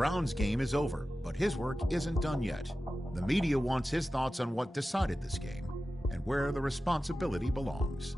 Brown's game is over, but his work isn't done yet. The media wants his thoughts on what decided this game and where the responsibility belongs.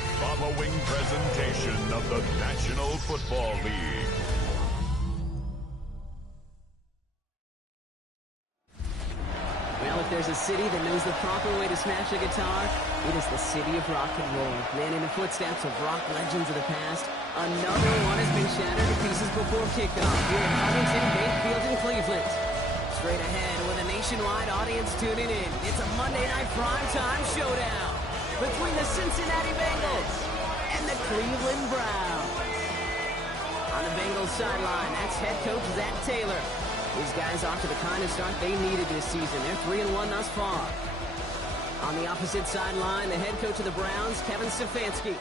The following presentation of the National Football League. Well, if there's a city that knows the proper way to smash a guitar, it is the city of rock and roll. Man, in the footsteps of rock legends of the past, another one has been shattered to pieces before kickoff here at Arlington Bank Field in Cleveland. Straight ahead with a nationwide audience tuning in, it's a Monday night primetime showdown between the Cincinnati Bengals and the Cleveland Browns. On the Bengals sideline, that's head coach Zach Taylor. These guys off to the kind of start they needed this season. They're 3-1 thus far. On the opposite sideline, the head coach of the Browns, Kevin Stefanski.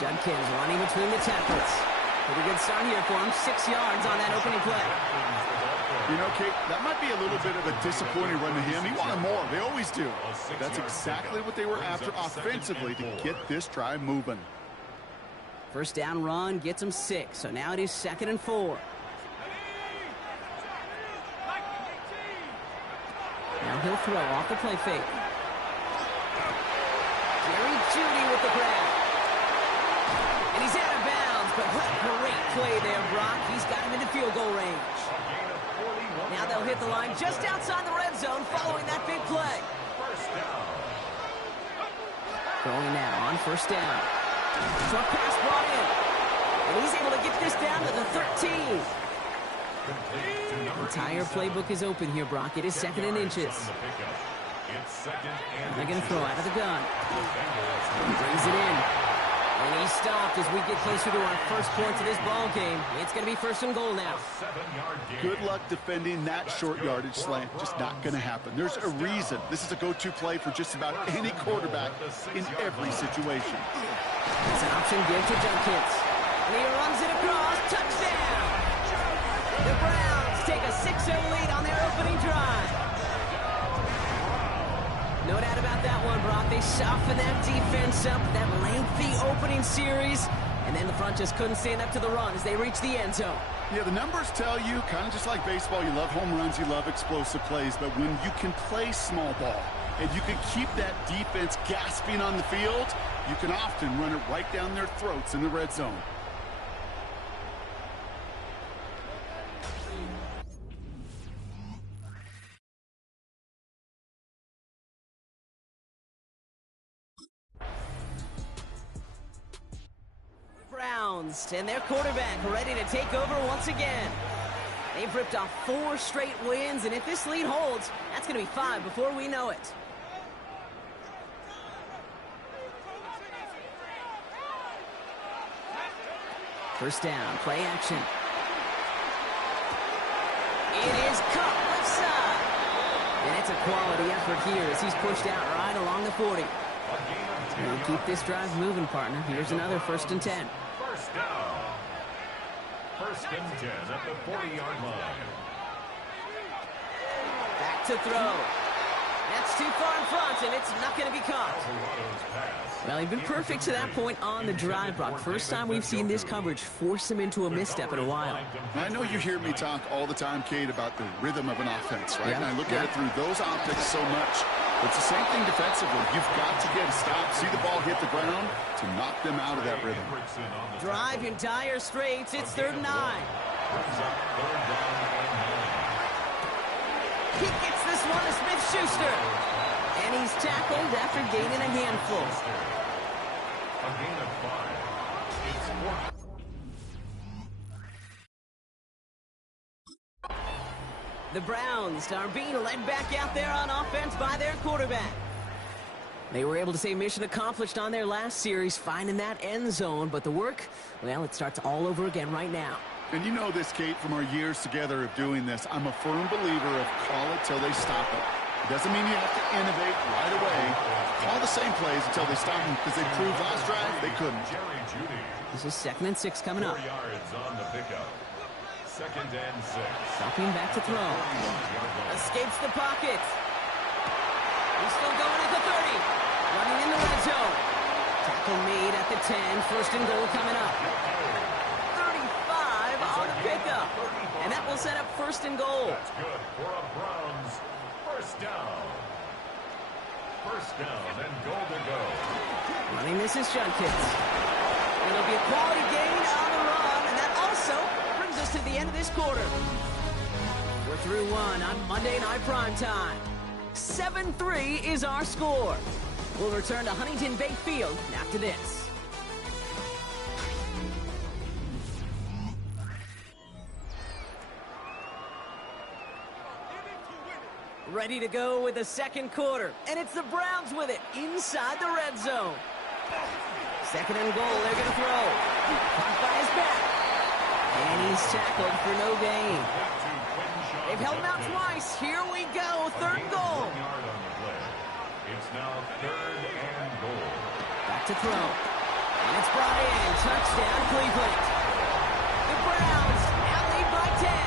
Judkins running between the tackles. Pretty good start here for him. 6 yards on that opening play. You know, Kate, that might be a little bit of a disappointing run to him. He wanted more. They always do. That's exactly what they were after offensively to get this drive moving. First down run gets him 6. So now it is 2nd and 4. Now he'll throw off the play fake. Jerry Jeudy with the grab. And he's out of bounds, but what a great play there, Brock. He's got him into field goal range. Now they'll hit the line just outside the red zone following that big play. Going now on first down. Short pass brought in. And he's able to get this down to the 13. The entire playbook is open here, Brock. It is 2nd and inches. They're going to throw out of the gun. He brings it in. And he's stopped as we get closer to our first points of this ball game. It's going to be 1st and goal now. Good luck defending that short yardage slant. Just not going to happen. There's a reason. This is a go-to play for just about any quarterback in every situation. It's an option give to Judkins. And he runs it across. Touchdown! The Browns take a 6-0 lead on their opening drive. No doubt about that one, Brock. They softened that defense up, that lengthy opening series, and then the front just couldn't stand up to the run as they reached the end zone. Yeah, the numbers tell you, kind of just like baseball, you love home runs, you love explosive plays, but when you can play small ball and you can keep that defense gasping on the field, you can often run it right down their throats in the red zone. And their quarterback ready to take over once again. They've ripped off 4 straight wins, and if this lead holds, that's going to be 5 before we know it. First down, play action. It is cut left side. And it's a quality effort here as he's pushed out right along the 40. We'll keep this drive moving, partner. Here's another 1st and 10. First down. 1st and 10 at the 40-yard line. Back to throw. That's too far in front, and it's not going to be caught. Well, he's been perfect to that point on the drive, Brock. First time we've seen this coverage force him into a misstep in a while. I know you hear me talk all the time, Kate, about the rhythm of an offense, right? Yeah. And I look at it through those optics so much. It's the same thing defensively. You've got to get a stop, see the ball hit the ground to knock them out of that rhythm. Drive in dire straits. It's 3rd and 9. He gets this one to Smith-Schuster. And he's tackled after gaining a handful. A gain of 5. It's 4. The Browns are being led back out there on offense by their quarterback. They were able to say mission accomplished on their last series, finding that end zone. But the work, well, it starts all over again right now. And you know this, Kate, from our years together of doing this. I'm a firm believer of call it till they stop it. Doesn't mean you have to innovate right away. Call the same plays until they stop them, because they proved last drive they couldn't. This is 2nd and 6 coming up. 4 yards on the pickup. 2nd and 6. Stopping back to throw. Escapes the pocket. He's still going at the 30. Running in the red zone. Tackle made at the 10. 1st and goal coming up. 35 on the pickup. And that will set up 1st and goal. That's good for a Browns 1st down. 1st down and goal to go. Running this is Judkins. It'll be a quality gain on the run, and that also brings us to the end of this quarter. We're through 1 on Monday Night Primetime. 7-3 is our score. We'll return to Huntington Bank Field after this. Ready to go with the 2nd quarter, and it's the Browns with it inside the red zone. 2nd and goal, they're going to throw. Caught by his back. And he's tackled for no gain. They've held him out twice. Here we go, 3rd goal. It's now 3rd and goal. Back to throw. And it's brought in. Touchdown, Cleveland. The Browns now lead by 10.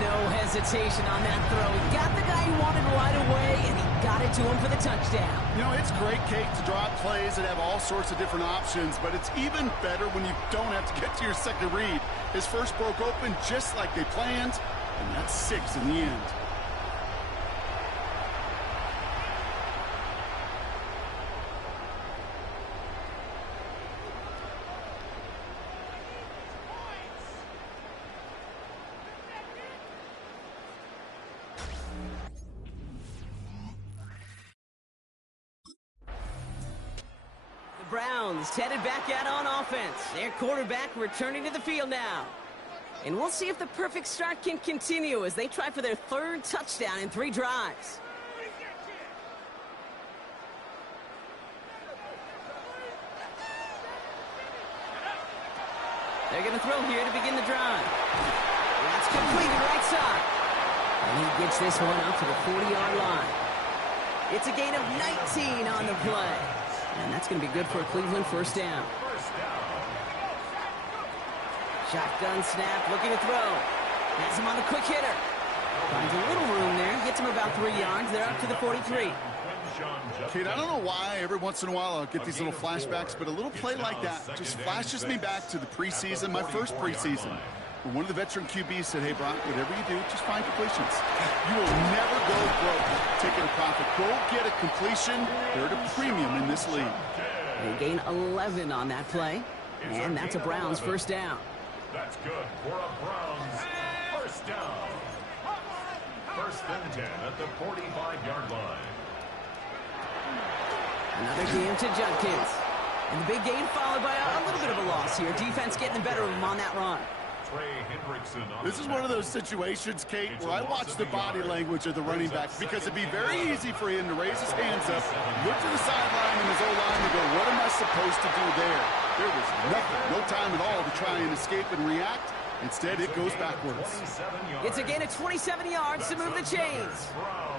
No hesitation on that throw. He got the guy he wanted right away, and he got it to him for the touchdown. You know, it's great, Kate, to draw up plays that have all sorts of different options, but it's even better when you don't have to get to your second read. His first broke open just like they planned, and that's 6 in the end. Browns headed back out on offense. Their quarterback returning to the field now. And we'll see if the perfect start can continue as they try for their 3rd touchdown in 3 drives. They're going to throw here to begin the drive. That's completed right side. And he gets this one out to the 40-yard line. It's a gain of 19 on the play. And that's going to be good for a Cleveland 1st down. Shotgun snap, looking to throw. Has him on the quick hitter. Finds a little room there. Gets him about 3 yards. They're up to the 43. Kate, I don't know why every once in a while I'll get these little flashbacks, but a little play like that just flashes me back to the preseason, my first preseason. When one of the veteran QBs said, hey, Brock, whatever you do, just find completions. You will never go broke taking a profit. Go get a completion. They're at a premium in this league. They gain 11 on that play, and that's a Browns 1st down. That's good for a Browns 1st down. 1st and 10 at the 45-yard line. Another game to Judkins. And the big gain followed by a little bit of a loss here. Defense getting the better of him on that run. This is one of those situations, Kate, where I watch the body language of the running back, because it'd be very easy for him to raise his hands up, look to the sideline and his O-line and go, what am I supposed to do there? There was nothing, no time at all to try and escape and react. Instead, it goes backwards. It's a gain of 27 yards to move the chains.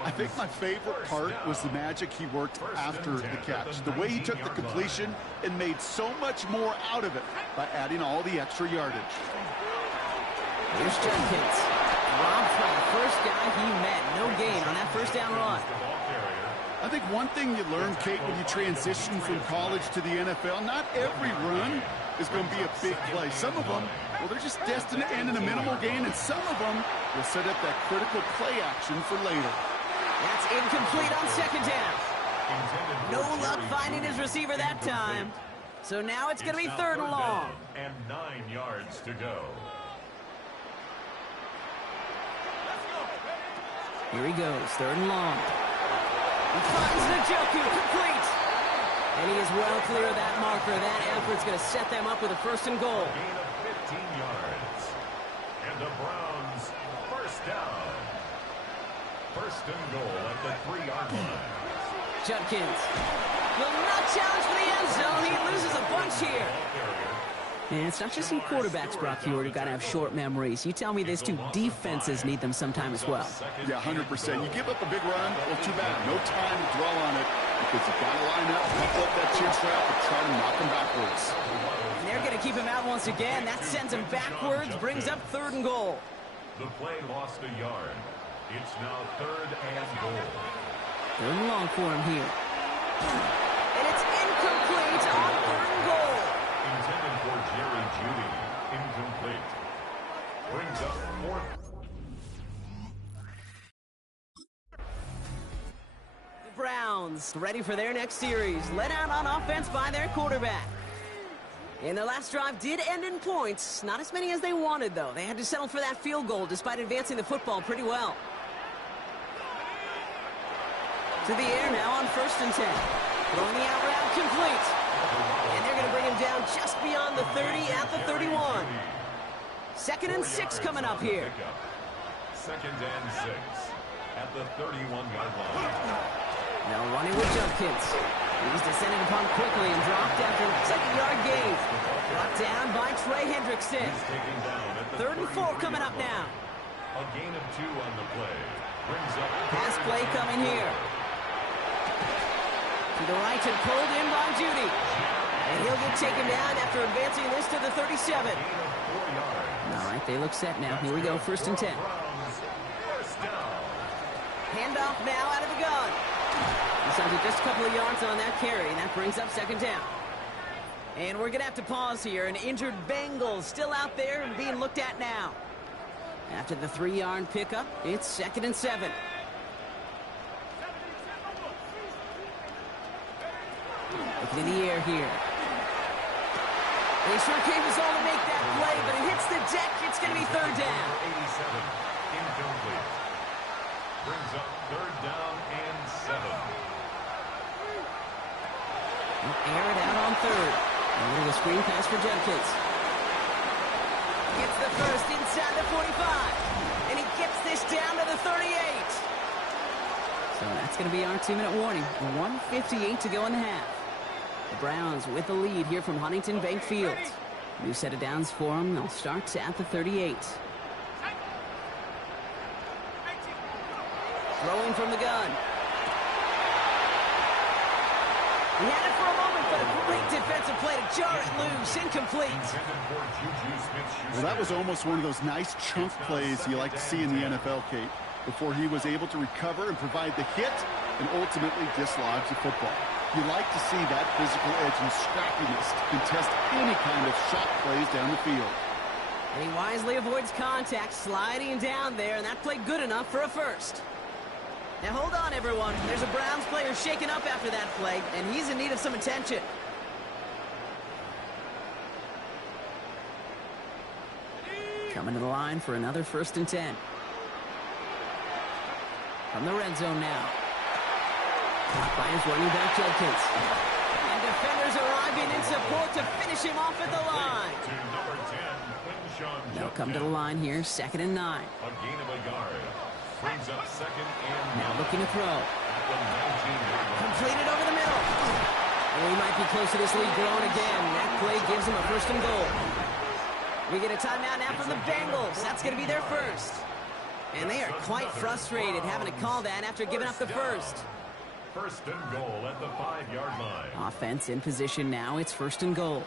I think my favorite part was the magic he worked after the catch. The way he took the completion and made so much more out of it by adding all the extra yardage. Here's Judkins. Robbed by the first guy he met. No gain on that 1st down run. I think one thing you learn, Kate, when you transition from college to the NFL, not every run is going to be a big play. Some of them, well, they're just destined to end in a minimal gain, and some of them will set up that critical play action for later. That's incomplete on 2nd down. No luck finding his receiver that time. So now it's going to be 3rd and long. And 9 yards to go. Here he goes, 3rd and long. He finds Njoku, complete. And he is well clear of that marker. That effort's going to set them up with a 1st and goal. Gain of 15 yards. And the Browns 1st down. 1st and goal at the 3-yard line. Judkins will not challenge for the end zone. He loses a bunch here. And it's not just some quarterbacks, Brock, here who've got to have short memories. You tell me these two defenses need them sometime as well. Yeah, 100%. You give up a big run, well, too bad. No time to dwell on it because you've got to line up, pull up that chin strap, and try to knock them backwards. And they're going to keep him out once again. That sends him backwards, brings up 3rd and goal. The play lost a yard. It's now 3rd and goal. 3rd and long for him here. And it's incomplete on 3rd and goal. Intended for Jerry Jeudy. Incomplete. Brings up 4th. The Browns ready for their next series. Led out on offense by their quarterback. And their last drive did end in points. Not as many as they wanted, though. They had to settle for that field goal despite advancing the football pretty well. To the air now on 1st and 10. Throwing the out route complete. And they're going to bring him down just beyond the 30 at the 31. 2nd and 6 coming up here. 2nd and 6 at the 31-yard line. Now running with Judkins. He's descended upon quickly and dropped after 2nd-yard gain. Brought down by Trey Hendrickson. 3rd and 4 coming up now. A gain of 2 on the play. Brings up pass play coming here. To the right and pulled in by Jeudy. And he'll get taken down after advancing this to the 37. All right, they look set now. Here we go, 1st and 10. Handoff now out of the gun. Decided just a couple of yards on that carry, and that brings up 2nd down. And we're going to have to pause here. An injured Bengal still out there and being looked at now. After the 3-yard pickup, it's 2nd and 7. Looking in the air here. They sure gave us all to make that play, but it hits the deck. It's going to be 3rd down. 87. Incomplete. Brings up 3rd down and 7. Air it out on 3rd. A little screen pass for Judkins. Gets the first inside the 45. And he gets this down to the 38. So that's going to be our 2-minute warning. 1:58 to go in the half. The Browns with the lead here from Huntington Bank Field. New set of downs for them. They'll start at the 38. Throwing from the gun. He had it for a moment, but a great defensive play to jar it loose. Incomplete. Well, that was almost one of those nice chunk plays you like to see in the NFL, Kate, before he was able to recover and provide the hit and ultimately dislodge the football. You like to see that physical edge and scrappiness to contest any kind of shot plays down the field. And he wisely avoids contact, sliding down there, and that played good enough for a first. Now hold on, everyone. There's a Browns player shaken up after that play, and he's in need of some attention. Coming to the line for another 1st and 10. From the red zone now. Caught by his running back, Judkins. And defenders arriving in support to finish him off at the line. They'll come to the line here, 2nd and 9. A gain of a yard. Brings up 2nd and now looking to throw. Completed over the middle. And we might be close to this lead growing again. That play gives him a 1st and goal. We get a timeout now from the Bengals. That's going to be their first. And they are quite frustrated having to call that after giving up the first. 1st and goal at the 5-yard line. Offense in position now. It's 1st and goal.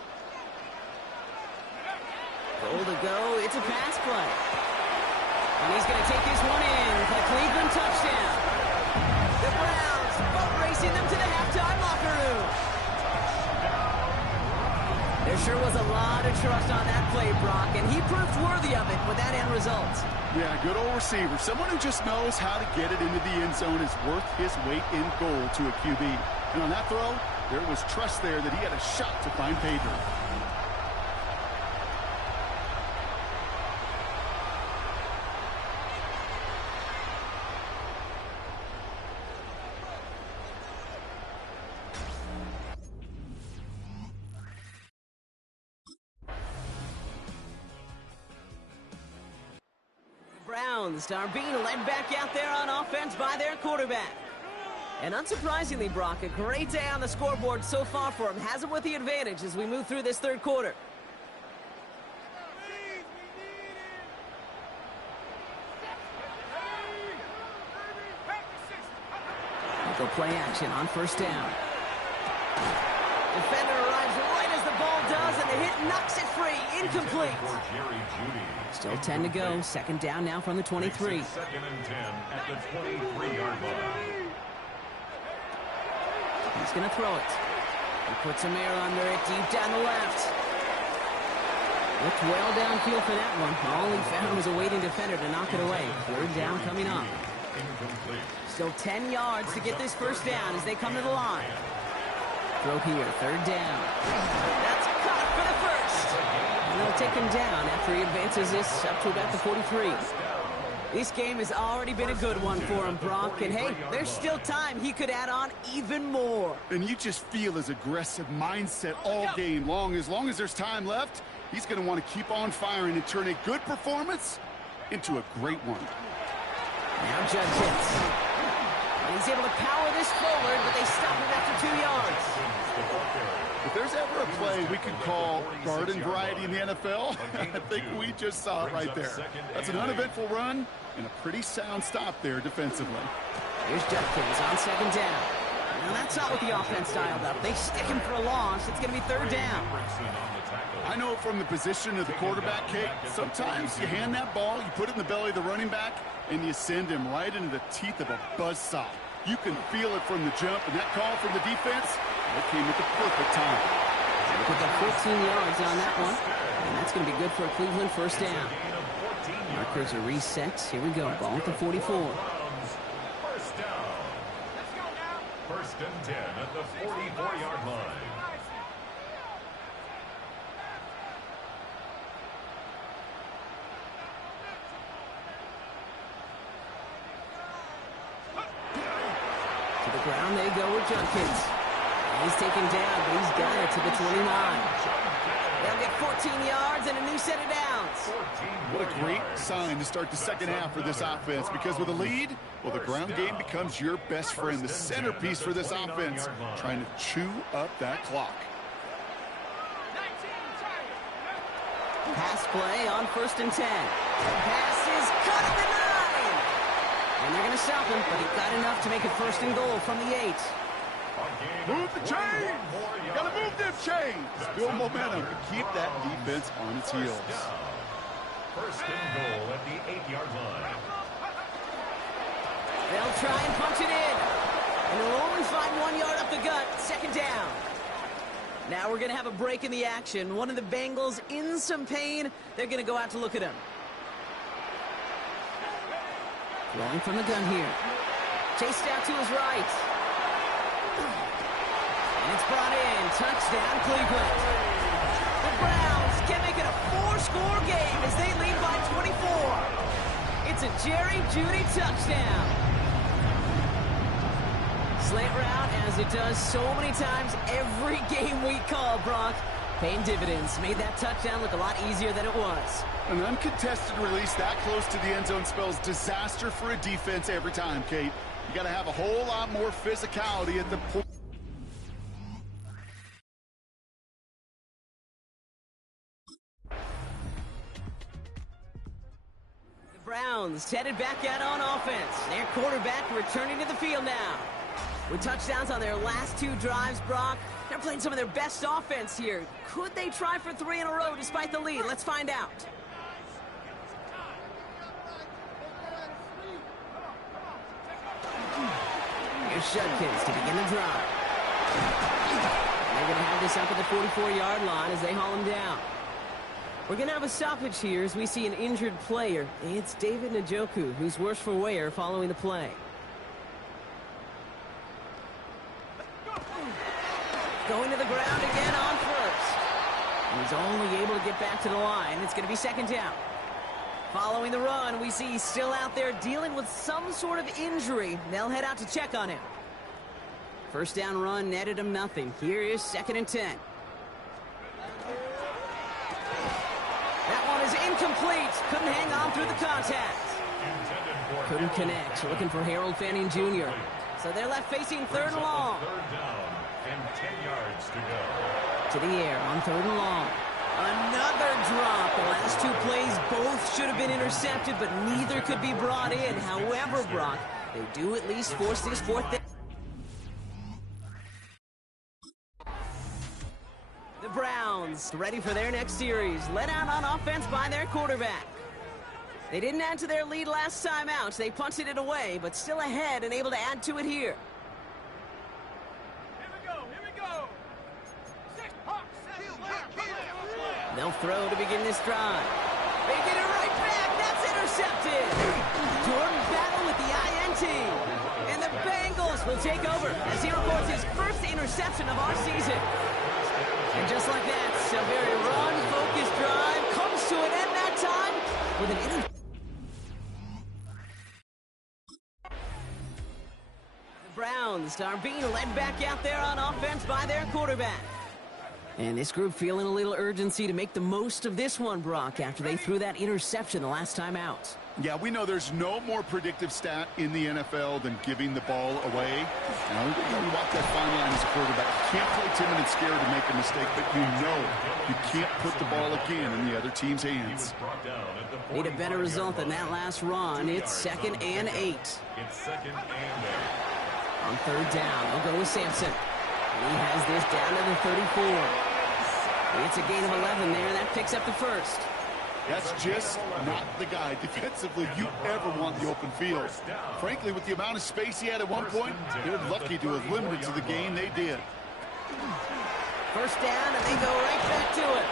Goal to go. It's a pass play. And he's going to take this one in for the Cleveland touchdown. The Browns boat racing them to the halftime locker room. There sure was a lot of trust on that play, Brock, and he proved worthy of it with that end result. Yeah, good old receiver. Someone who just knows how to get it into the end zone is worth his weight in gold to a QB. And on that throw, there was trust there that he had a shot to find pay dirt. Browns are being led back out there on offense by their quarterback. And unsurprisingly, Brock, a great day on the scoreboard so far for him. Has him with the advantage as we move through this 3rd quarter. They'll play action on first down. Defender arrives right as the ball does, and the hit knocks it free. Incomplete. Still 10 to go. Second down now from the 23. Second and 10 at the 23-yard line. He's going to throw it. He puts some air under it, deep down the left. Looked well downfield for that one. All he found was a waiting defender to knock it away. Third down coming up. Still 10 yards to get this first down as they come to the line. Throw here, third down. That's caught for the first. And they'll take him down after he advances this up to about the 43. This game has already been a good one for him, Brock. And hey, there's still time. He could add on even more. And you just feel his aggressive mindset all game long. As there's time left, he's going to want to keep on firing and turn a good performance into a great one. Now Judd hits. He's able to power this forward, but they stop him after 2 yards. If there's ever a play we could call garden variety in the NFL, I think we just saw it right there. That's an uneventful run and a pretty sound stop there defensively. Here's Judkins on second down. Now that's not what the offense dialed up. They stick him for a loss. It's going to be third down. I know from the position of the quarterback, Kate, sometimes you hand that ball, you put it in the belly of the running back, and you send him right into the teeth of a buzzsaw. You can feel it from the jump, and that call from the defense, it came at the perfect time. They put that 14 yards on that one, and that's going to be good for a Cleveland first down. Markers are reset. Here we go. Ball at the 44. First down. First and 10 at the 44-yard line. To the ground they go with Judkins. He's taken down, but he's got it to the 29. They'll get 14 yards and a new set of downs. What a great sign to start the second half for this offense, because with a lead, well, the ground game becomes your best friend, the centerpiece for this offense, trying to chew up that clock. Pass play on first and 10. Pass is cut at the 9. And they're going to stop him, but he got enough to make it first and goal from the 8. Move the chains! Gotta move them chains! Build momentum to keep that defense on its heels. First and goal at the 8-yard line. They'll try and punch it in. And they'll only find 1 yard up the gut. Second down. Now we're going to have a break in the action. One of the Bengals in some pain. They're going to go out to look at him. Throwing from the gun here. Chased out to his right. And it's brought in. Touchdown, Cleveland. The Browns can make it a 4-score game as they lead by 24. It's a Jerry Jeudy touchdown. Slant route, as it does so many times every game we call, Brock. Paying dividends. Made that touchdown look a lot easier than it was. An uncontested release that close to the end zone spells disaster for a defense every time, Kate. You got to have a whole lot more physicality at the point. The Browns headed back out on offense. Their quarterback returning to the field now. With touchdowns on their last 2 drives, Brock, they're playing some of their best offense here. Could they try for 3 in a row despite the lead? Let's find out. Here's Judkins to begin the drive. They're going to have this up at the 44-yard line as they haul him down. We're going to have a stoppage here as we see an injured player. It's David Njoku, who's worse for wear following the play. Going to the ground again on first. And he's only able to get back to the line. It's going to be second down. Following the run, we see he's still out there dealing with some sort of injury. They'll head out to check on him. First down run netted him nothing. Here is second and 10. That one is incomplete. Couldn't hang on through the contact. Couldn't connect. Looking for Harold Fanning Jr. So they're left facing third and long. Third down and 10 yards to go. To the air on third and long. Another drop. The last 2 plays both should have been intercepted, but neither could be brought in. However, Brock, they do at least force this fourth down. Browns ready for their next series. Led out on offense by their quarterback. They didn't add to their lead last time out. They punted it away, but still ahead and able to add to it here. Here we go. They'll throw to begin this drive. They get it right back. That's intercepted. Jordan Battle with the INT. And the Bengals will take over as he records his first interception of our season. And just like that, a very run-focused drive comes to an end that time with an interception. The Browns are being led back out there on offense by their quarterback. And this group feeling a little urgency to make the most of this one, Brock, after they threw that interception the last time out. Yeah, we know there's no more predictive stat in the NFL than giving the ball away. Now, you walk that fine line as a quarterback. You can't play timid and scared to make a mistake, but you know you can't put the ball again in the other team's hands. Need a better result than that last run. It's 2nd and 8. It's 2nd and 8. On 3rd down, they'll go with Sampson. He has this down to the 34. It's a gain of 11 there. That picks up the first. That's just not the guy defensively you ever want the open field. Frankly, with the amount of space he had at one point, they're lucky to have limited to the gain they did. First down, and they go right back to it.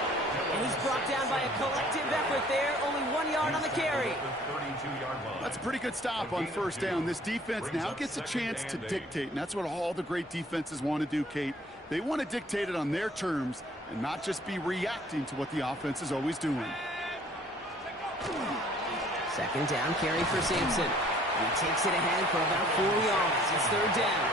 And he's brought down by a collective effort there. Only 1 yard on the carry. That's a pretty good stop on first down. This defense now gets a chance to dictate, and that's what all the great defenses want to do, Kate. They want to dictate it on their terms and not just be reacting to what the offense is always doing. 2nd down carry for Sampson. And he takes it ahead for about 4 yards. It's 3rd down.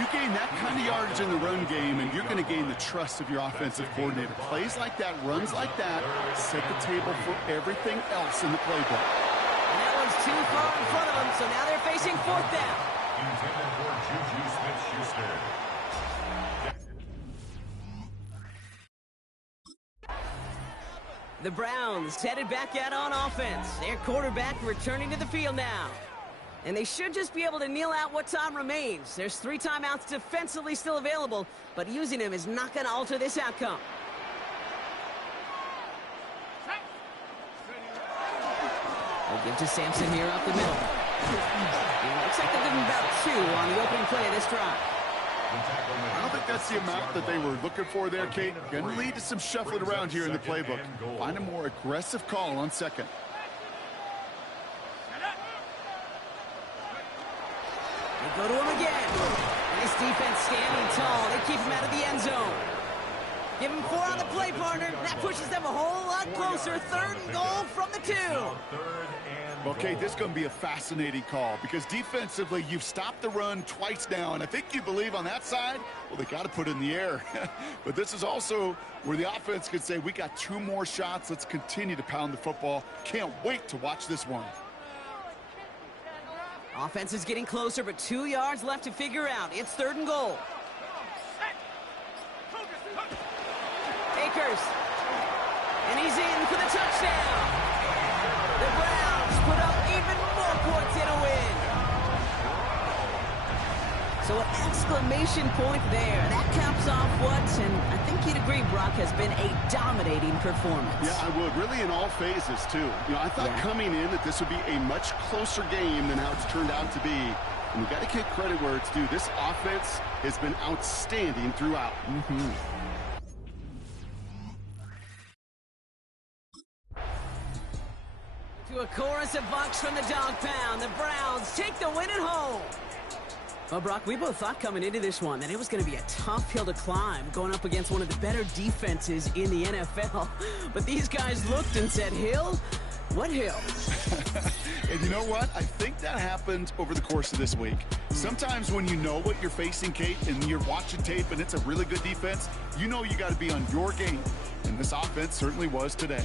You gain that kind of yardage in the run game, and you're going to gain the trust of your offensive coordinator. Plays like that, runs like that, set the table for everything else in the playbook. And that one's too far in front of them, so now they're facing 4th down. Intended for Juju Smith-Schuster. The Browns headed back out on offense. Their quarterback returning to the field now. And they should just be able to kneel out what time remains. There's 3 timeouts defensively still available, but using them is not going to alter this outcome. They'll give to Sampson here up the middle. It looks like they'll give him about 2 on the opening play of this drive. I don't think that's the amount that they were looking for there, Kate. Going to lead to some shuffling around here in the playbook. Find a more aggressive call on 2nd. They go to him again. And this defense standing tall. They keep him out of the end zone. Give him 4 on the play, partner. That pushes them a whole lot closer. 3rd and goal from the 2. Okay, this is going to be a fascinating call because defensively, you've stopped the run twice now, and I think you believe on that side, well, they got to put it in the air. But this is also where the offense could say, we got 2 more shots. Let's continue to pound the football. Can't wait to watch this one. Offense is getting closer, but 2 yards left to figure out. It's 3rd and goal. Akers. And he's in for the touchdown. The Browns put up even more points in a win. So an exclamation point there. That caps off what, and I think you'd agree, Brock, has been a dominating performance. Yeah, I would. Really in all phases, too. You know, I thought coming in that this would be a much closer game than how it's turned out to be. And you got to give credit where it's due. This offense has been outstanding throughout. To a chorus of bucks from the dog pound. The Browns take the win at home. Well, Brock, we both thought coming into this one that it was going to be a tough hill to climb going up against one of the better defenses in the NFL. But these guys looked and said, hill? What hill? And you know what? I think that happened over the course of this week. Sometimes when you know what you're facing, Kate, and you're watching tape and it's a really good defense, you know you got to be on your game. And this offense certainly was today.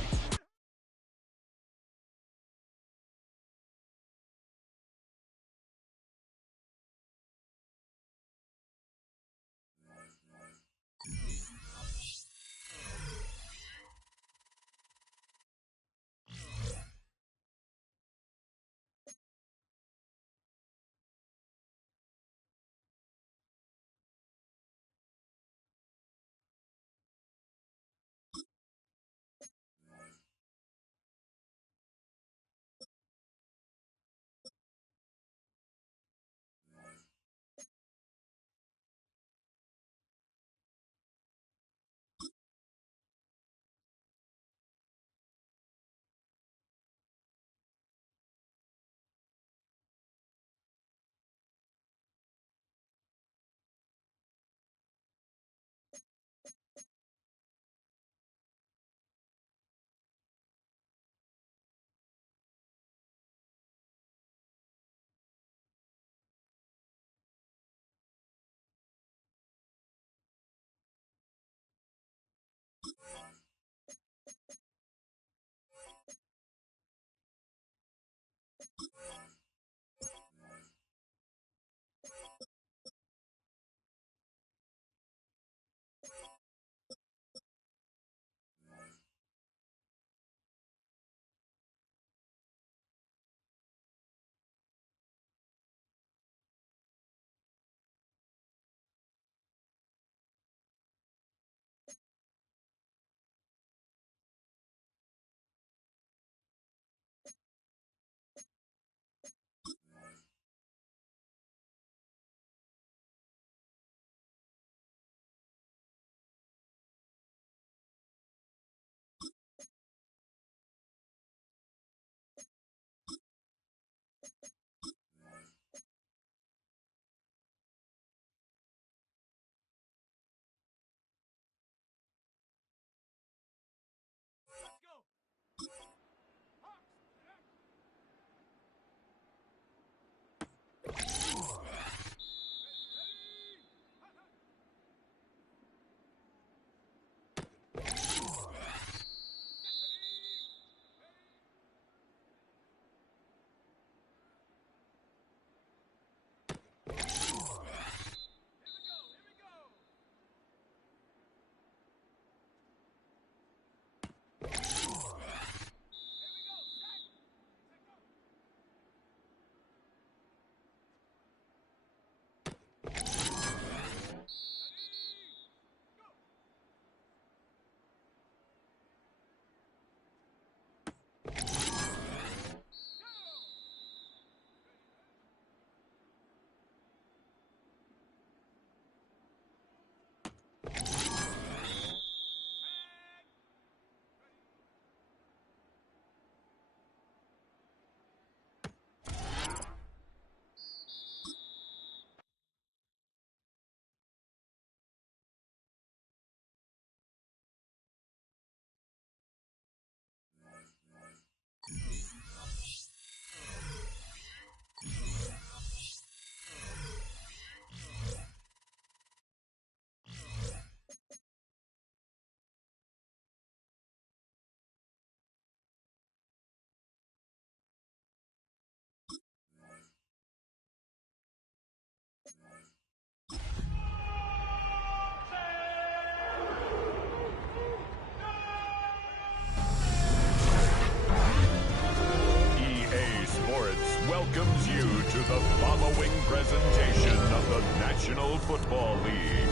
the following presentation of the National Football League.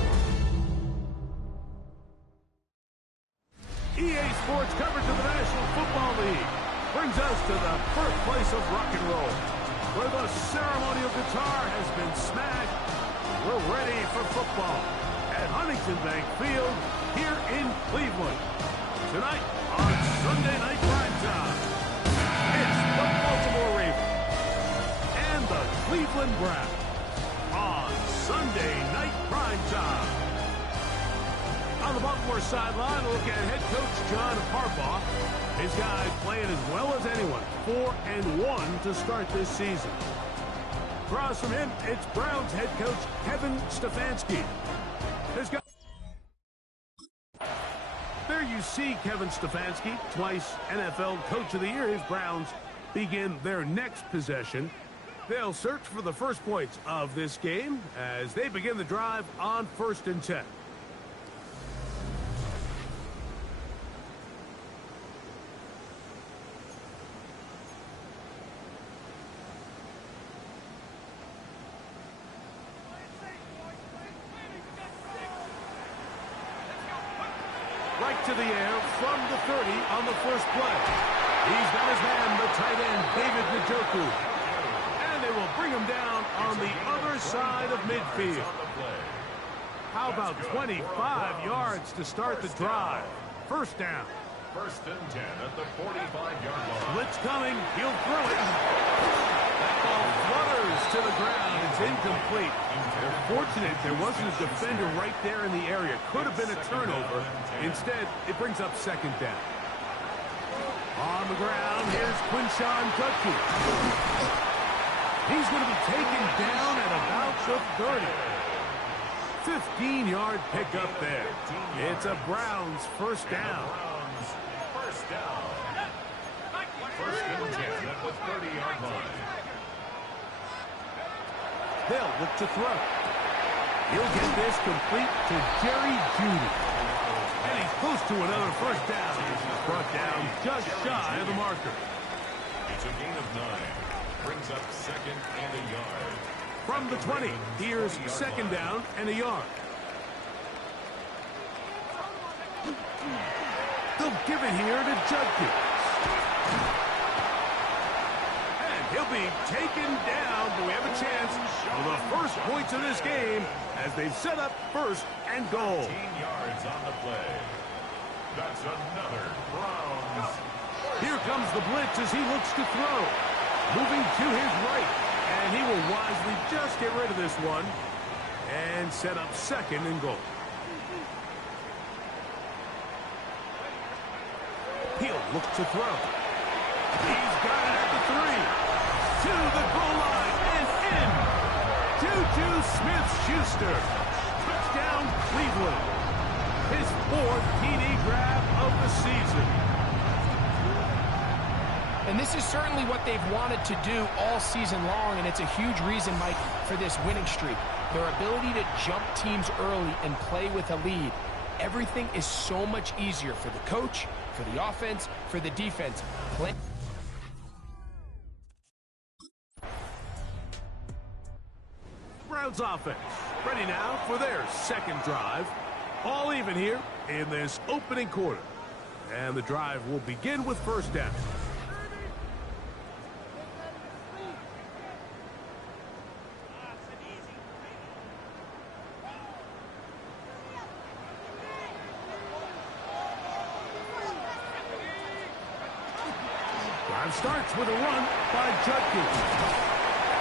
EA Sports coverage of the National Football League brings us to the birthplace of rock and roll, where the ceremonial guitar has been smashed. We're ready for football at Huntington Bank Field here in Cleveland. Tonight on Sunday Night Primetime, it's the Baltimore Ravens and the Cleveland Browns on Sunday Night Primetime. On the Baltimore sideline, a look at head coach John Harbaugh. His guys playing as well as anyone, 4-1 to start this season. Across from him, it's Browns head coach Kevin Stefanski. His guy. There you see Kevin Stefanski, twice NFL Coach of the Year. His Browns begin their next possession. They'll search for the first points of this game as they begin the drive on 1st and 10. Right to the air from the 30 on the first play. He's got his man, the tight end, David Njoku. And they will bring him down on the other side of midfield. How about 25 yards to start the drive? First down. 1st and 10 at the 45-yard line. Blitz coming. He'll throw it. That ball flutters to the ground. It's incomplete. They're fortunate there wasn't a defender right there in the area. Could have been a turnover. Instead, it brings up 2nd down. On the ground, here's Quinshawn Judkins. He's going to be taken down at about the 30. 15-yard pickup there. It's a Browns first down. First down. 1st and 10 at the 30-yard line. They'll look to throw. He'll get this complete to Jerry Jeudy. And he's close to another first down. He's brought down just shy of the marker. It's a gain of 9. Brings up 2nd and a yard. From the 20, here's 2nd down and a yard. They'll give it here to Judkins. And he'll be taken down, but we have a chance for the first points of this game as they've set up 1st and goal. 15 yards on the play. That's another Browns. Here comes the blitz as he looks to throw. Moving to his right. And he will wisely just get rid of this one and set up 2nd and goal. He'll look to throw. He's got it at the 3. To the goal line and in. Juju Smith-Schuster. Touchdown Cleveland. His 4th TD grab of the season. And this is certainly what they've wanted to do all season long, and it's a huge reason, Mike, for this winning streak. Their ability to jump teams early and play with a lead. Everything is so much easier for the coach, for the offense, for the defense. Browns offense ready now for their 2nd drive. All even here in this opening quarter. And the drive will begin with 1st down. Drive starts with a run by Judkins.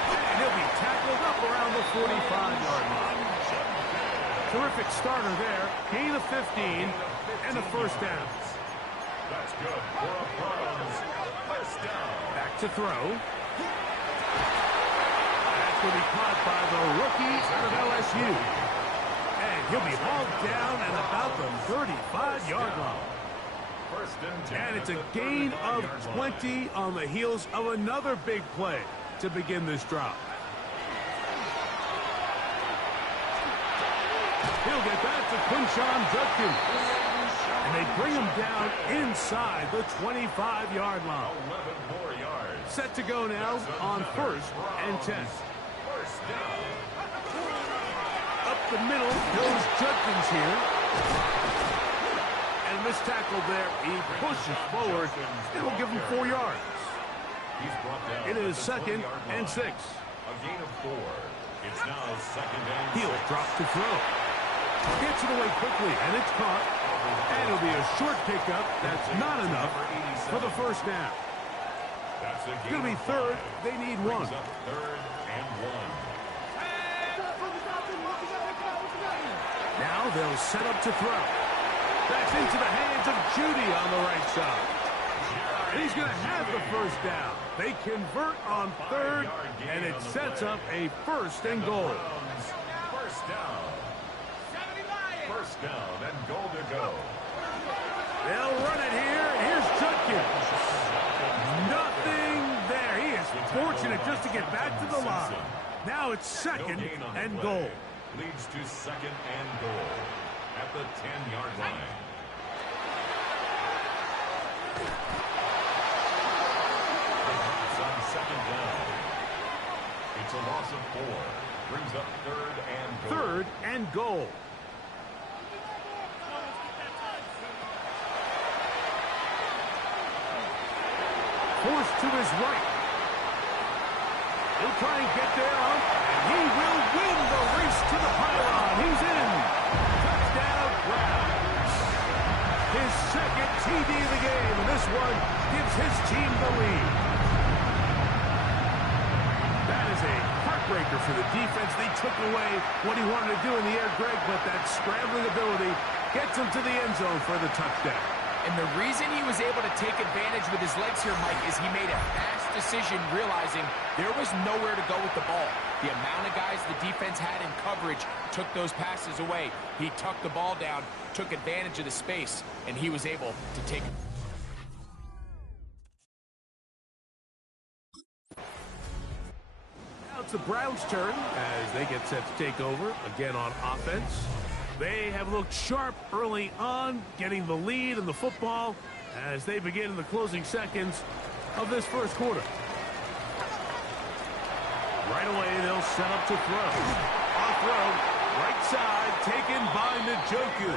And he'll be tackled up around the 45-yard line. Terrific starter there. Gain of 15 and a first down. That's good for a Browns first down. Back to throw. That's going to be caught by the rookie out of LSU. And he'll be hauled down at about the 35-yard line. And it's a gain of 20 on the heels of another big play to begin this drive. He'll get back to Quinshawn Judkins. And they bring him down inside the 25-yard line. 11 more yards. Set to go now on 1st and 10. Up the middle goes Judkins here. And this tackle there, he pushes forward. It will give him 4 yards. It is 2nd and 6. A gain of 4. It's now 2nd and 6. He'll drop to throw. Gets it away quickly, and it's caught. And it'll be a short pickup. That's not enough for the first down. It's going to be 3rd. They need 1. 3rd and 1. Now they'll set up to throw. That's into the hands of Judy on the right side. And he's going to have the first down. They convert on 3rd, and it sets up a 1st and goal. First down. First down and goal to go. They'll run it here. Here's Judkins. Nothing there. He is fortunate just to get back to the line. Now it's 2nd and goal. Leads to 2nd and goal at the 10-yard line. On 2nd down. It's a loss of 4. Brings up 3rd and goal. 3rd and goal. Forced to his right. He'll try and get there, and he will win the race to the pylon. He's in. Touchdown, Browns. His 2nd TD of the game, and this one gives his team the lead. That is a heartbreaker for the defense. They took away what he wanted to do in the air, Greg, but that scrambling ability gets him to the end zone for the touchdown. And the reason he was able to take advantage with his legs here, Mike, is he made a fast decision realizing there was nowhere to go with the ball. The amount of guys the defense had in coverage took those passes away. He tucked the ball down, took advantage of the space, and he was able to take it. Now it's the Browns' turn as they get set to take over again on offense. They have looked sharp early on, getting the lead in the football as they begin in the closing seconds of this first quarter. Right away, they'll set up to throw. Off throw, right side, taken by Njoku.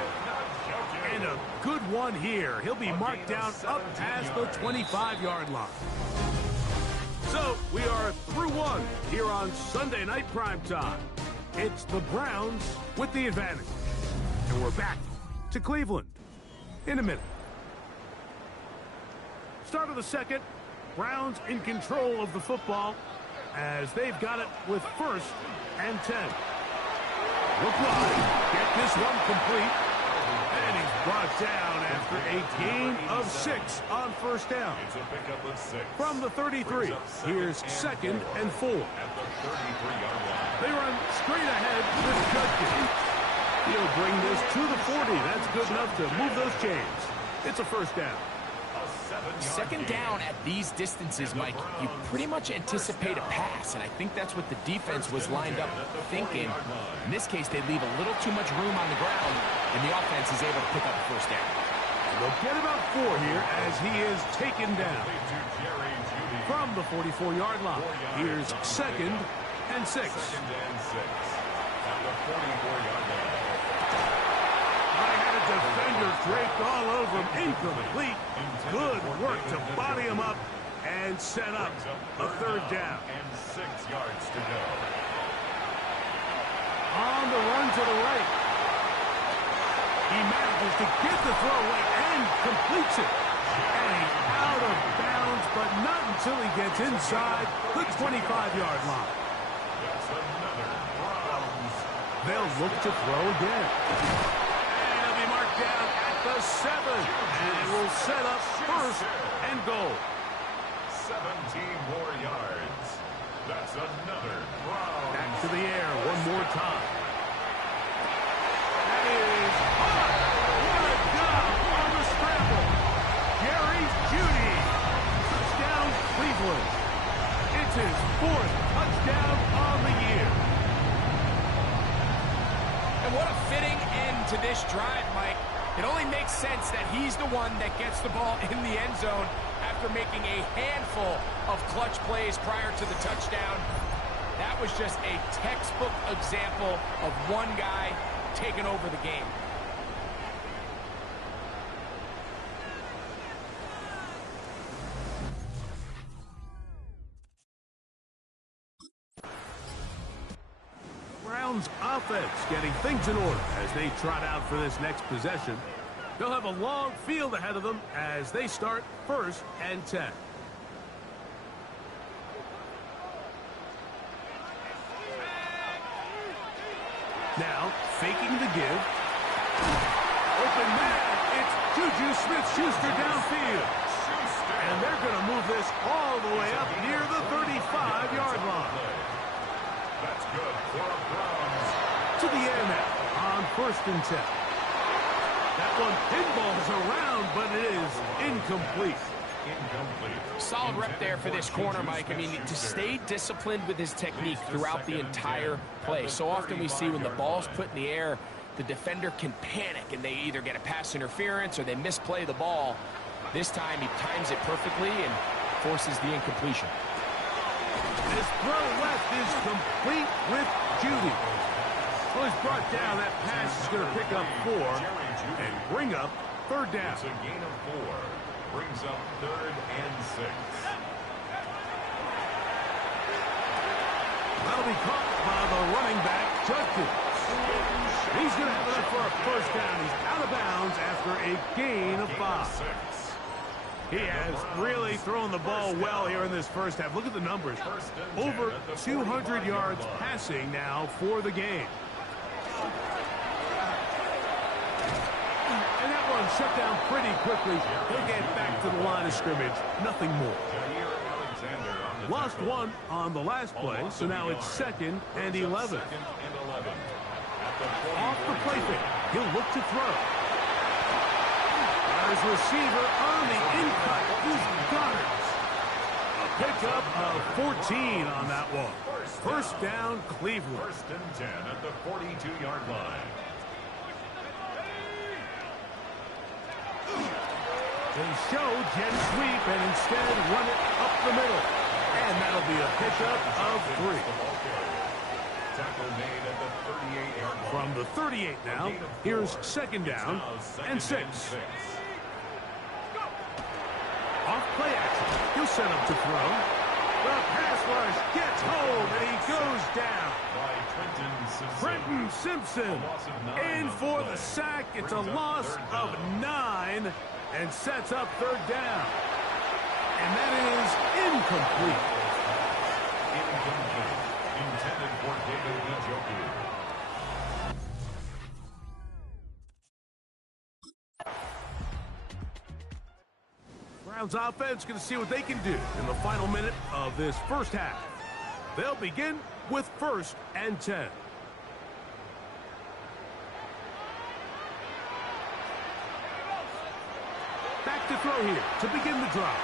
And a good one here. He'll be marked down up past the 25-yard line. So we are through one here on Sunday Night Primetime. It's the Browns with the advantage. And we're back to Cleveland in a minute. Start of the second. Browns in control of the football as they've got it with 1st and 10. Look wide. Get this one complete. And he's brought down after a gain of 6 on 1st down. It's a pickup of 6. From the 33, here's 2nd and 4. At the 33-yard line. They run straight ahead with Judkins. He'll bring this to the 40. That's good enough to move those chains. It's a 1st down. 2nd down at these distances, Mike, you pretty much anticipate a pass, and I think that's what the defense was lined up thinking. In this case, they leave a little too much room on the ground, and the offense is able to pick up the 1st down. They'll get about 4 here as he is taken down. From the 44-yard line, here's 2nd and 6. 2nd and 6. At the 44-yard line. I had a defender draped all over him. Incomplete. Good work to body him up and set up a 3rd down. And 6 yards to go. On the run to the right. He manages to get the throw away and completes it. And he's out of bounds, but not until he gets inside the 25-yard line. That's another Browns. They'll look to throw again. And he'll be marked down at the 7. And it will set up 1st and goal. 17 more yards. That's another Browns. Back to the air one more time. That is hot. What a job on the scramble. Jerry Jeudy. Touchdown, Cleveland. It's his 4th touchdown on the year. And what a fitting end to this drive, Mike. It only makes sense that he's the one that gets the ball in the end zone after making a handful of clutch plays prior to the touchdown. That was just a textbook example of one guy taking over the game. Browns offense getting things in order as they trot out for this next possession. They'll have a long field ahead of them as they start 1st and 10. Now, faking the give. Open man, it's Juju Smith-Schuster downfield. And they're going to move this all the way up near the 35-yard line. That's good for a Browns. To the air now on 1st and 10. That one pinballs around, but it is incomplete. Solid rep there for this corner, Mike. I mean, to stay disciplined with his technique throughout the entire play. So often we see when the ball's put in the air, the defender can panic, and they either get a pass interference or they misplay the ball. This time, he times it perfectly and forces the incompletion. This throw left is complete with Judy. So he's brought down. That pass is going to pick up 4 and bring up 3rd down. It's a gain of 4. Brings up 3rd and 6. That'll be caught by the running back, Judkins. He's going to have enough for a 1st down. He's out of bounds after a gain of 5. He has really thrown the ball well here in this 1st half. Look at the numbers. Over 200 yards passing now for the game. And that one shut down pretty quickly. He'll get back to the line of scrimmage. Nothing more. Lost 1 on the last play, so now it's 2nd and 11. Off the play fake. He'll look to throw. His receiver on the in-cut is Goddard. A pickup of 14 on that one. 1st down, Cleveland. 1st and 10 at the 42-yard line. They show jet sweep and instead run it up the middle. And that'll be a pickup of 3. Tackle made at the 38-yard line. From the 38 now, here's 2nd down and 6. Off play action. He'll set up to throw. The pass rush gets home, and he goes down. Trenton Simpson in for the sack. It's a loss of 9 and sets up 3rd down. And that is incomplete. Incomplete. Intended for David Njoku. Browns offense going to see what they can do in the final minute of this 1st half. They'll begin with 1st and 10. Back to throw here to begin the drop.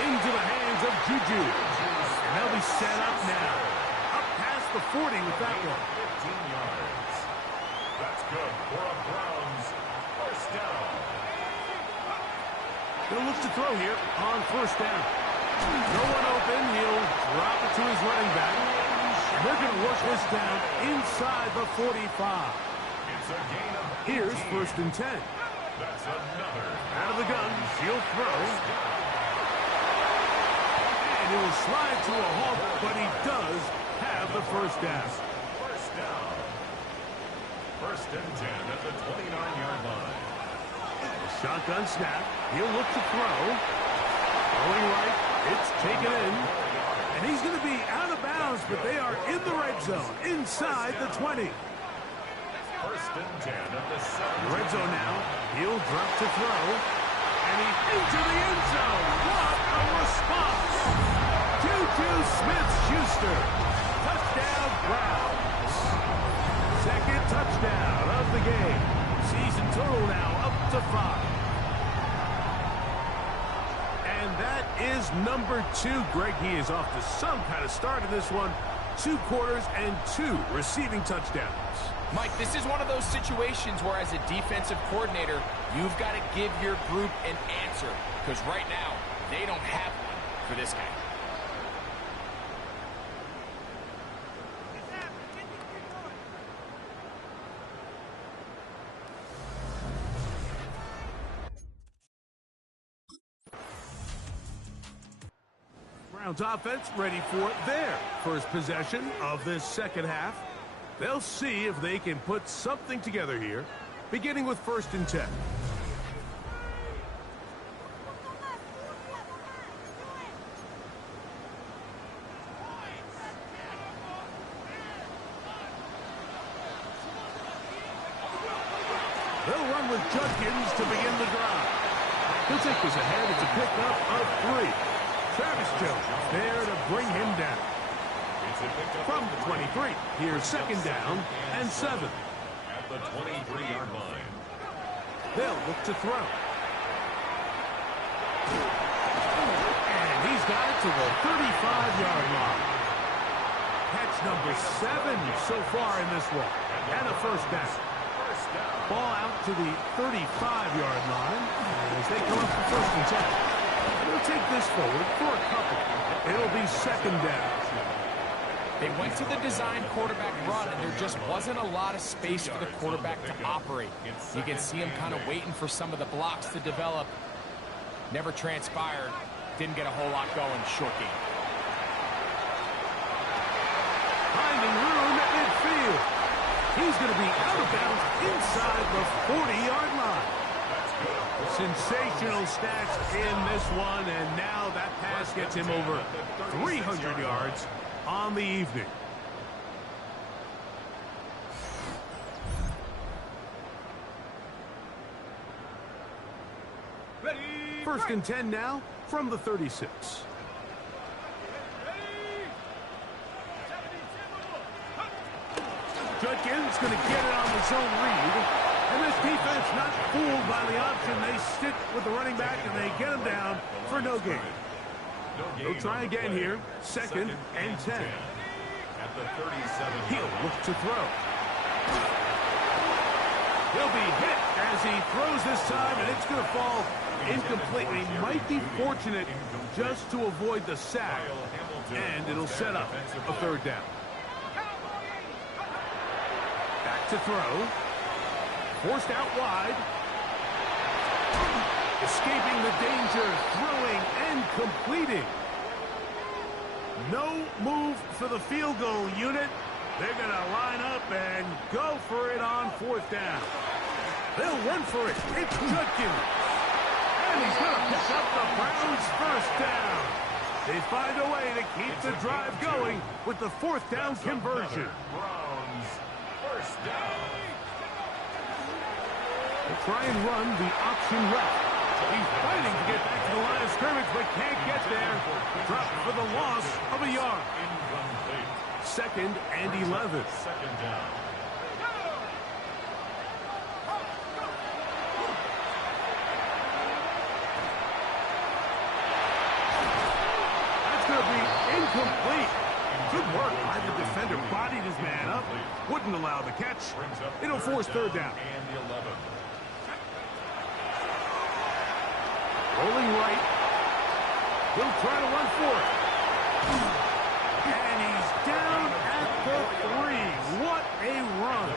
Into the hands of Juju. And they'll be set up now. Up past the 40 with that one. 15 yards. That's good for a Browns 1st down. He'll look to throw here on 1st down. No one open. He'll drop it to his running back. And they're going to work this down inside the 45. It's a gain of 18. Here's 1st and 10. That's another. Out of the gun. He'll throw. And he will slide to a halt, but he does have the 1st down. 1st down. 1st and 10 at the 29-yard line. Shotgun snap. He'll look to throw. Throwing right. It's taken in. And he's going to be out of bounds, but they are in the red zone, inside the 20. 1st and 10 at the 7. Red zone now. He'll drop to throw. And he's into the end zone. What a response. Juju Smith-Schuster. Touchdown, Browns. 2nd touchdown of the game. Season total now up to 5. And that is number 2. Greg, he is off to some kind of start in this one. 2 quarters and 2 receiving touchdowns. Mike, this is one of those situations where as a defensive coordinator, you've got to give your group an answer, because right now, they don't have one for this guy. Browns offense ready for their first possession of this second half. They'll see if they can put something together here, beginning with 1st and 10. They'll run with Judkins to begin the drive. He'll take this ahead. It's a pickup of 3. Travis Jones there to bring him down. From the 23, here's 2nd down and 7. At the 23-yard line. They'll look to throw. And he's got it to the 35-yard line. Catch number 7 so far in this one. And a 1st down. Ball out to the 35-yard line as they come up for 1st and 10. They'll take this forward for a couple. It'll be 2nd down. They went to the design quarterback run, and there just wasn't a lot of space for the quarterback to operate. You can see him kind of waiting for some of the blocks to develop. Never transpired. Didn't get a whole lot going. Short game. Finding room at midfield. He's going to be out of bounds inside the 40-yard line. Sensational stats in this one, and now that pass gets him over 300 yards on the evening. Ready, 1st and 10 now from the 36. Judkins going to get it on the zone read. And this defense not fooled by the option. They stick with the running back, and they get him down for no gain. They'll try again here. 2nd and 10. At the 37. He'll look to throw. He'll be hit as he throws this time, and it's going to fall incomplete. He might be fortunate just to avoid the sack, and it'll set up a 3rd down. Back to throw. Forced out wide. Escaping the danger, throwing and completing. No move for the field goal unit. They're going to line up and go for it on 4th down. They'll run for it. It's Judkins. And he's going to pick up the Browns' 1st down. They find a way to keep the drive going with the 4th down conversion. Browns 1st down. They'll try and run the option left. He's fighting to get back to the line of scrimmage, but can't get there. Dropped for the loss of a yard. 2nd and 11. 2nd down. That's going to be incomplete. Good work by the defender. Bodied his man up. Wouldn't allow the catch. It'll force 3rd down. And the 11. Rolling right. He'll try to run for it. And he's down at the 3. What a run.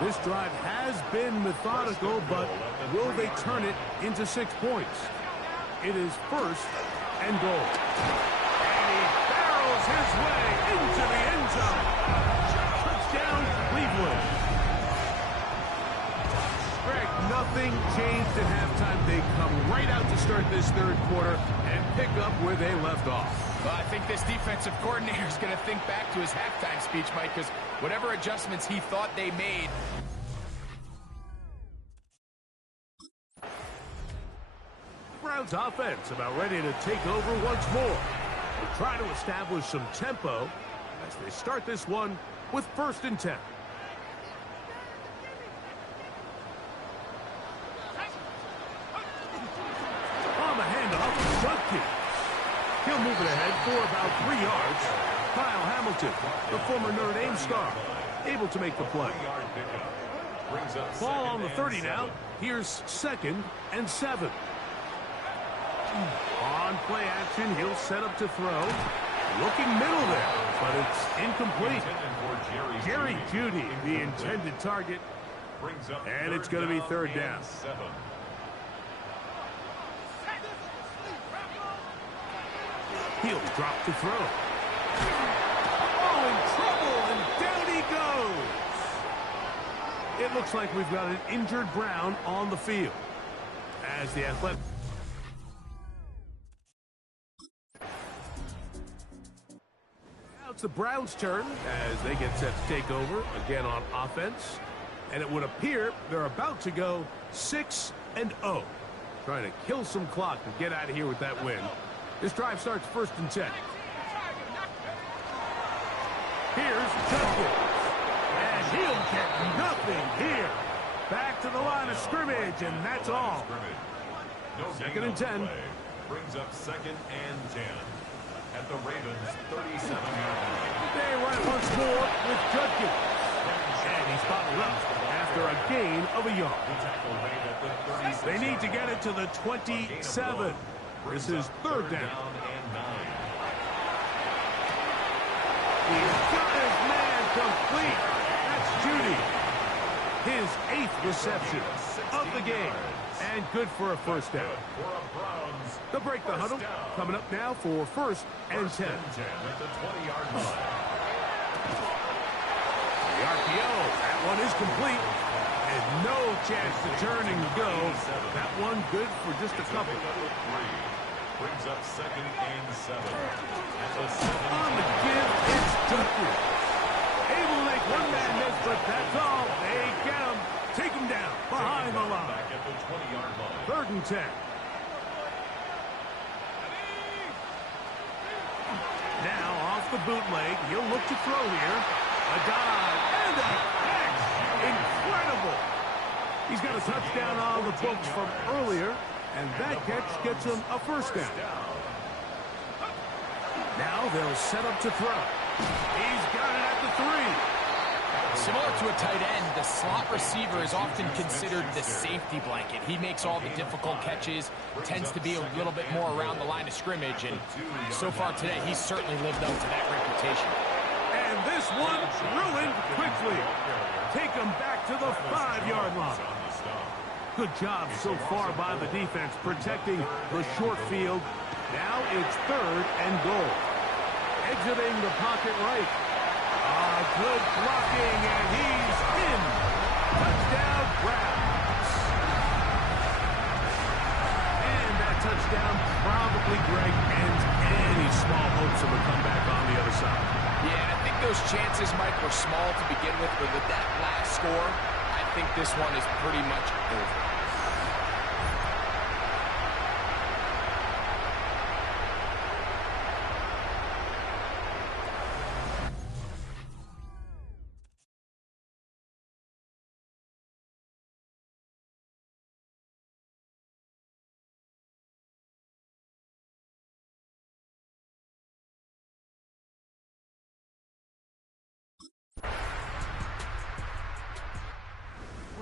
This drive has been methodical, but will they turn it into 6 points? It is 1st and goal. And he barrels his way into the end zone. Touchdown, Cleveland. Greg, nothing changed at halftime. They come right out to start this 3rd quarter and pick up where they left off. Well, I think this defensive coordinator is going to think back to his halftime speech, Mike, because whatever adjustments he thought they made. Browns offense about ready to take over once more. They'll try to establish some tempo as they start this one with 1st and 10. On the handoff, Judkins. He'll move it ahead for about 3 yards. Kyle Hamilton, the former Notre Dame star, able to make the play. Ball on the 30 now. Here's 2nd and 7. On play action, he'll set up to throw. Looking middle there, but it's incomplete. Jerry Jeudy, the intended target. And it's going to be 3rd down. He'll drop to throw. Oh, in trouble, and down he goes. It looks like we've got an injured Brown on the field. As the athletic... Now it's the Browns' turn as they get set to take over again on offense. And it would appear they're about to go 6-0. Trying to kill some clock and get out of here with that win. This drive starts 1st and 10. Here's Judkins. And he'll get nothing here. Back to the line of scrimmage, and that's all. 2nd and 10. Brings up 2nd and 10. At the Ravens' 37-yard line. They run it once more with Judkins. And he's bottled up after a gain of a yard. They need to get it to the 27. This is 3rd down. He's got his man complete. That's Jeudy. His 8th reception of the game. And good for a 1st down. They'll break the huddle. Coming up now for 1st and 10. At the 20-yard line. The RPO. That one is complete. And no chance to turn and go. That one good for just a couple. Brings up 2nd and 7. At the 7. On the give, it's Judkins. Able to make one man miss, but that's all. They get him. Take him down behind the line. Back at the 20-yard line. 3rd and 10. Now off the bootleg, he'll look to throw here. A dive and a catch. Incredible. He's got a touchdown on the books from earlier, and that catch gets him a 1st down. Now they'll set up to throw. He's got it at the 3. Similar to a tight end, the slot receiver is often considered the safety blanket. He makes all the difficult catches, tends to be a little bit more around the line of scrimmage, and so far today, he's certainly lived up to that reputation. And this one ruined quickly. Take him back to the 5-yard line. Good job so far by the defense protecting the short field. Now it's 3rd and goal. Exiting the pocket right. Good blocking, and he's in. Touchdown, Browns. And that touchdown probably, Greg, ends any small hopes of a comeback on the other side. Yeah, I think those chances, Mike, were small to begin with, but with that last score, I think this one is pretty much over.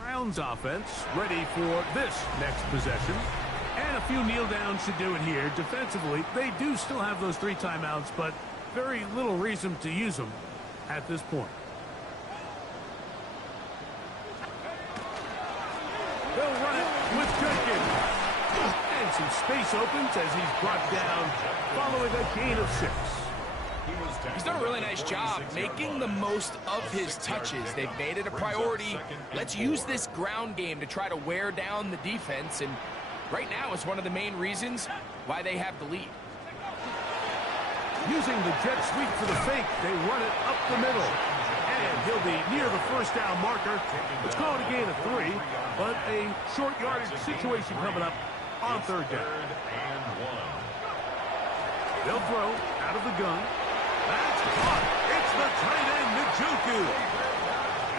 Browns offense ready for this next possession. And a few kneel downs should do it here. Defensively, they do still have those 3 timeouts, but very little reason to use them at this point. They'll run it with Judkins. And some space opens as he's brought down following a gain of 6. He's done a really nice job making the most of his touches. They've made it a priority. Let's use this ground game to try to wear down the defense, and right now it's one of the main reasons why they have the lead. Using the jet sweep for the fake, they run it up the middle. And he'll be near the 1st down marker. Let's call it a gain of 3, but a short yardage situation coming up on 3rd down. They'll throw out of the gun. That's caught. It's the tight end, Njoku.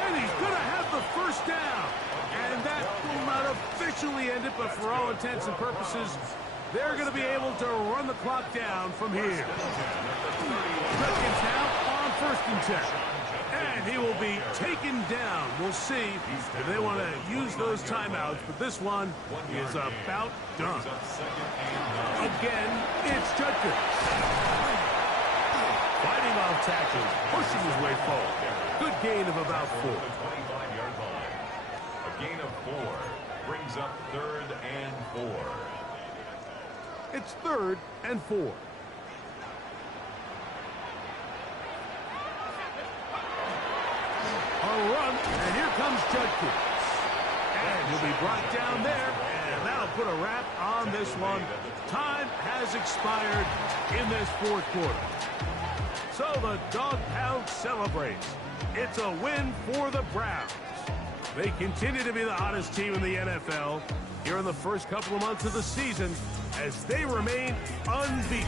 And he's going to have the 1st down. And that will not officially end it, but for all intents and purposes, They're going to be able to run the clock down from here. Redskins now on 1st and 10. And he will be taken down. We'll see if they want to use those timeouts, but this one is about done. Again, it's Judkins. Fighting off tackles, pushing his way forward. Good gain of about 4. A gain of 4 brings up 3rd and 4. It's 3rd and 4. A run, and here comes Judkins. And he'll be brought down there, and that'll put a wrap on this one. Time has expired in this 4th quarter. So the Dog Pound celebrates. It's a win for the Browns. They continue to be the hottest team in the NFL here in the first couple of months of the season as they remain unbeaten.